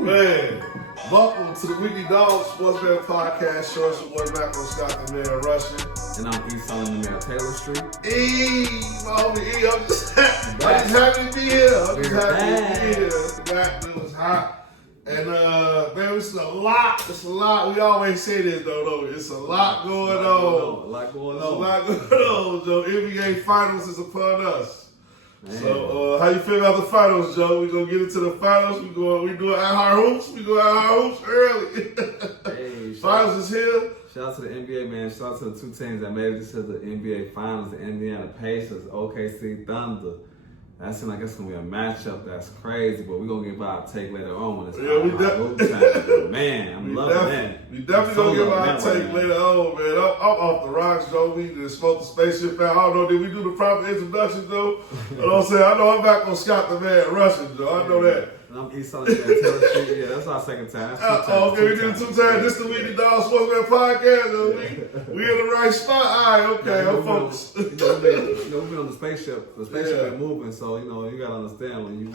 Man, welcome to the Weekly Dog Sports Man Podcast Show. It's your boy Macro Scott, the man Russian. And I'm East on the man Taylor Street. My homie E, I'm just happy to be here. The back was hot. And man, it's a lot. We always say this though. It's a lot going on. A lot going on, Joe. NBA Finals is upon us. Man. So, how you feel about the finals, Joe? We gonna get into the finals. We do it at our hoops. We go at our hoops early. Hey, finals is here. Shout out to the NBA, man. Shout out to the two teams that made it to the NBA Finals: the Indiana Pacers, OKC Thunder. That seems like it's gonna be a matchup that's crazy, but we're gonna give our take later on when it's time. Man, I'm loving that. We definitely gonna give our take later on, man. I'm off the rocks, Joe. We just smoked the spaceship out. I don't know, did we do the proper introduction, Joe? You know what I'm saying? I know I'm back on Scott the man Russian, Joe. I know that. I'm East on the man Taylor Street. Yeah, that's our second time. Okay, we did it 2 times. This the Weekly Dog Sports Man Podcast, though. We in the right spot. All right, okay, I'm focused. We've been on the spaceship. The spaceship been moving, so you gotta understand when you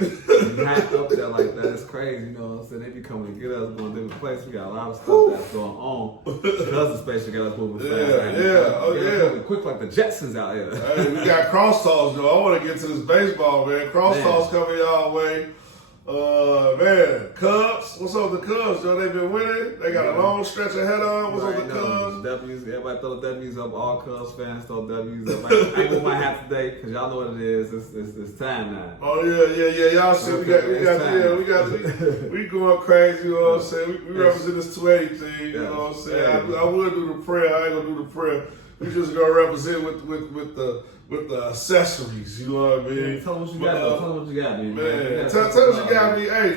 hack up there like that, it's crazy. You know what I'm saying? They be coming to get us, going to different places. We got a lot of stuff that's going on because the spaceship got us moving fast. Quick like the Jetsons out here. Hey, we got crosstalks, though. I want to get to this baseball, man. Crosstalks coming y'all way. Man, Cubs. What's up with the Cubs, Joe? They've been winning. They got a long stretch ahead of them. What's up with the Cubs? W's. Everybody throw W's up. All Cubs fans throw W's up. I ain't with my hat today because y'all know what it is. It's time now. Oh yeah. Y'all see, we going crazy. You know what I'm saying? We represent this 280 team. You know what I'm saying? I would do the prayer. I ain't gonna do the prayer. We just gonna represent with the accessories, you know what I mean? Tell them what you got. Tell them what you got, man. Tell us what you got, me. Hey, we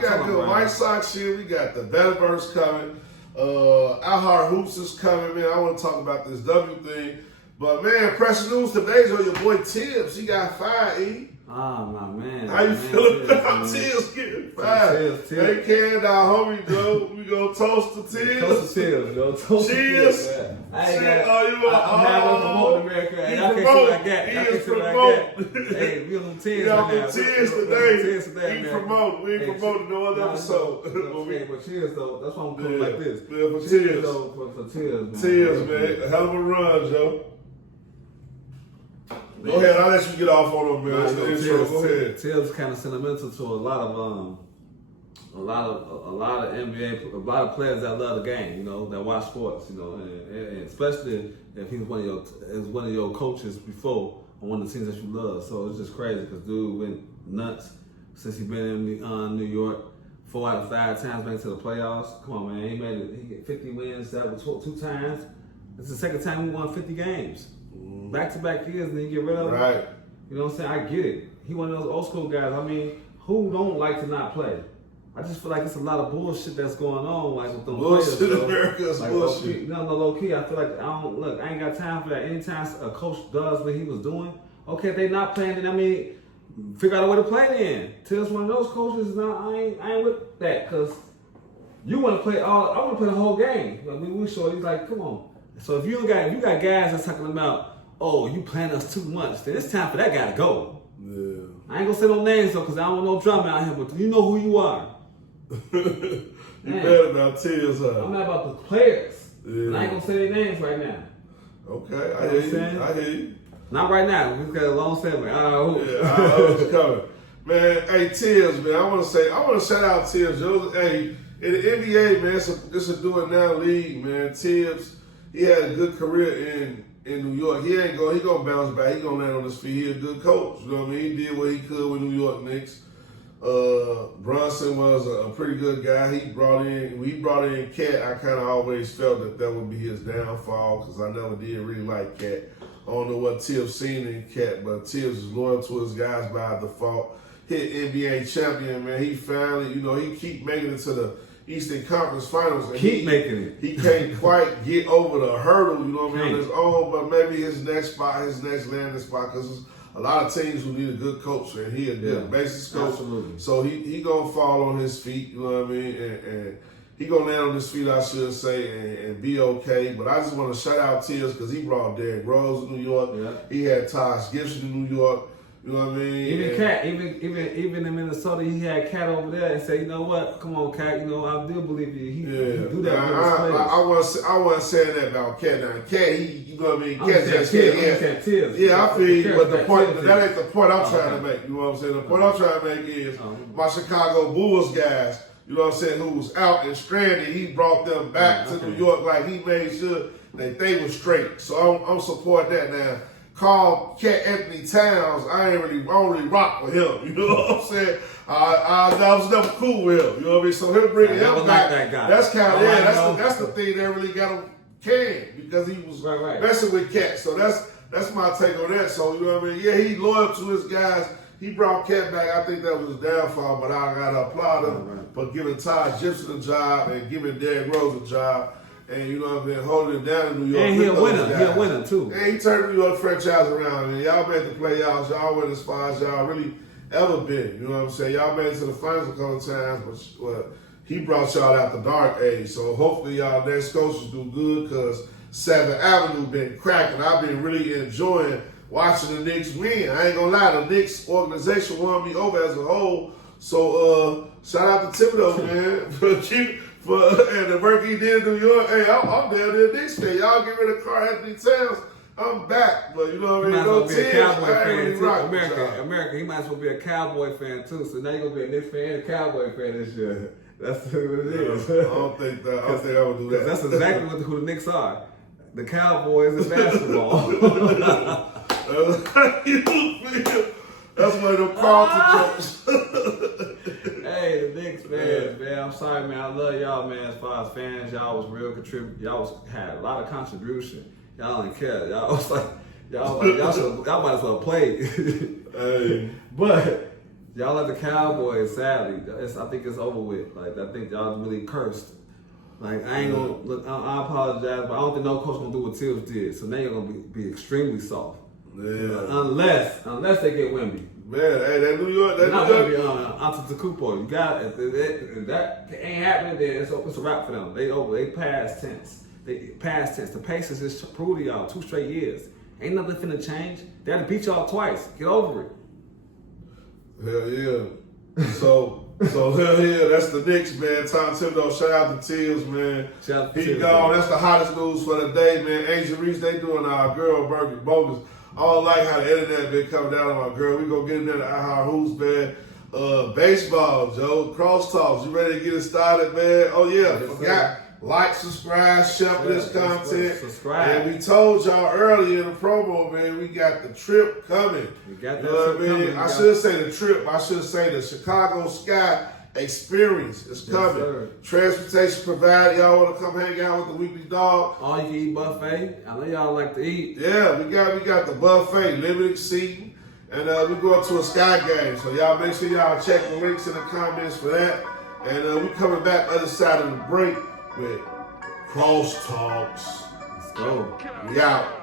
got good White Sox shit. We got the Bettorverse coming. Our Hoops is coming, man. I want to talk about this W thing. But, man, press news today's on your boy Tibbs. He got fired, E. Ah, my man. How you feeling about Tibbs getting fired? Hey, Ken, our homie, Joe. We gonna toast to Tibbs. Toast to Tibbs, yo. Toast to Cheers. I'm having to promote America. Hey, I can't see what I got. He is promoting. Hey, we on them Tibbs right now. We on Tibbs today. We promoting. We ain't promoting no other episode. But cheers, though. That's why I'm coming like this. Yeah, for Tibbs, though. For Tibbs, man. Tibbs, man. A hell of a run, Joe. Go ahead, I'll let you get off on them, man. Go ahead. Tibbs kind of sentimental to a lot of NBA, a lot of players that love the game, you know, that watch sports, you know, and especially if he's one of your coaches before on one of the teams that you love. So it's just crazy because dude went nuts since he been in New York. 4 out of 5 times made it to the playoffs. Come on, man, he made it. He get 50 wins. That was 2 times. It's the second time we won 50 games. Back-to-back years, and then you get rid of him. Right. You know what I'm saying? I get it. He one of those old school guys. I mean, who don't like to not play? I just feel like it's a lot of bullshit that's going on, like with them bullshit players. America's like, bullshit. Low key. I feel like I ain't got time for that. Anytime a coach does what he was doing, okay, if they not playing, then I mean, figure out a way to play then. Tell us one of those coaches, I ain't with that, because you want to play I want to play the whole game. Like, we sure he's like, come on. So if you got guys that's talking about, oh, you playing us too much, then it's time for that guy to go. Yeah. I ain't gonna say no names though, because I don't want no drama out here, but you know who you are. You mad about Tibbs, huh? I'm mad about the players. Yeah. And I ain't gonna say their names right now. Okay, I hear you. Not right now. We've got a long segment. I know what's coming. Man, hey, Tibbs, man, I want to shout out Tibbs. Hey, in the NBA, man, it's a do it now league, man. Tibbs, he had a good career in New York. He gonna bounce back. He gonna land on his feet. He a good coach. You know what I mean? He did what he could with New York Knicks. Brunson was a pretty good guy. He brought in Cat. I kind of always felt that would be his downfall because I never did really like Cat. I don't know what Tibbs seen in Cat, but Tibbs is loyal to his guys by default. Hit NBA champion, man. He finally, he keep making it to the Eastern Conference Finals. And making it. He can't quite get over the hurdle, on his own, but maybe his next landing spot, because a lot of teams who need a good coach, and he a good basis coach. Absolutely. So he gonna fall on his feet, you know what I mean? And he gonna land on his feet, I should say, and be okay. But I just want to shout out Tibbs because he brought Derrick Rose to New York. Yeah. He had Taj Gibson in New York. You know what I mean? Even Cat, even in Minnesota, he had Cat over there and said, you know what? Come on, Cat. You know, I do believe you. He do that with his players. I wasn't saying that about Cat. Now, Cat, you know what I mean? Cat just Tears. Yeah, I feel you, but that ain't the point I'm trying to make. You know what I'm saying? The point I'm trying to make is my Chicago Bulls guys, you know what I'm saying, who was out and stranded, he brought them back to New York. Like, he made sure that they were straight. So I'm supporting that now. Call Cat Anthony Towns, I don't really rock with him. You know what I'm saying? I was never cool with him. You know what I mean? So him bringing him back, that guy. That's kind of that's the thing that really got him canned, because he was messing with Cat. So that's my take on that. So you know what I mean? Yeah, he loyal to his guys. He brought Cat back. I think that was his downfall, but I gotta applaud him for giving Ty Gibson a job and giving Derrick Rose a job. And you know what I mean, holding it down in New York. And he'll win too. And he turned the New York franchise around. And y'all made the playoffs. Y'all went as far as y'all really ever been. You know what I'm saying? Y'all made it to the finals a couple of times, but he brought y'all out the dark age. So hopefully y'all next coaches do good, because 7th Avenue been cracking. I've been really enjoying watching the Knicks win. I ain't gonna lie, the Knicks organization won me over as a whole. So shout out to Thibodeau, man, and the work he did in New York. Hey, I'm down there Knicks fan. Y'all get rid of Karl Anthony Towns, I'm back. But you know what I mean? No tears. America, he might as well be a Cowboy fan too. So now you're gonna be a Knicks fan and a Cowboy fan this year. That's what it is. I don't think I would do that. That's exactly who the Knicks are. The Cowboys in basketball. That's one of them Carlton jokes. Hey, the Knicks fans, man. I'm sorry, man. I love y'all, man. As far as fans, y'all was real contribute. Y'all had a lot of contribution. Y'all didn't care. Y'all might as well play. Hey. But y'all like the Cowboys, sadly. I think it's over with. Like, I think y'all really cursed. Like, I ain't gonna look. I apologize, but I don't think no coach gonna do what Tibbs did. So now you're gonna be extremely soft. Yeah. Unless they get Wemby. Man, hey, that New York, not Wemby, Antetokounmpo. You got it. If that ain't happening, then it's a wrap for them. They past tense. The Pacers just proved to y'all 2 straight years. Ain't nothing finna change. They had to beat y'all twice. Get over it. Hell yeah. So hell yeah, that's the Knicks, man. Tom Thibodeau, shout out to Tibbs, man. Shout out to He Tibbs, gone. man. That's the hottest news for the day, man. Angel Reese, they doing our girl burger bogus. I don't like how the internet been coming down on my girl. We gonna get in there to our hoops, man. Baseball, Joe. Crosstalks. You ready to get it started, man? Oh yeah, forgot. Like, subscribe, share this content. Subscribe. And we told y'all earlier in the promo, man, we got the trip coming. We got that you know what I mean? coming. I should say the trip. I should say the Chicago Sky Experience is coming. Sir. Transportation provided. Y'all want to come hang out with the Weekly Dog? All you can eat buffet. I know y'all like to eat. Yeah, we got the buffet, limited seating, and we going to a Sky game. So y'all make sure y'all check the links in the comments for that. And we coming back other side of the break with Crosstalks. Let's go. We out.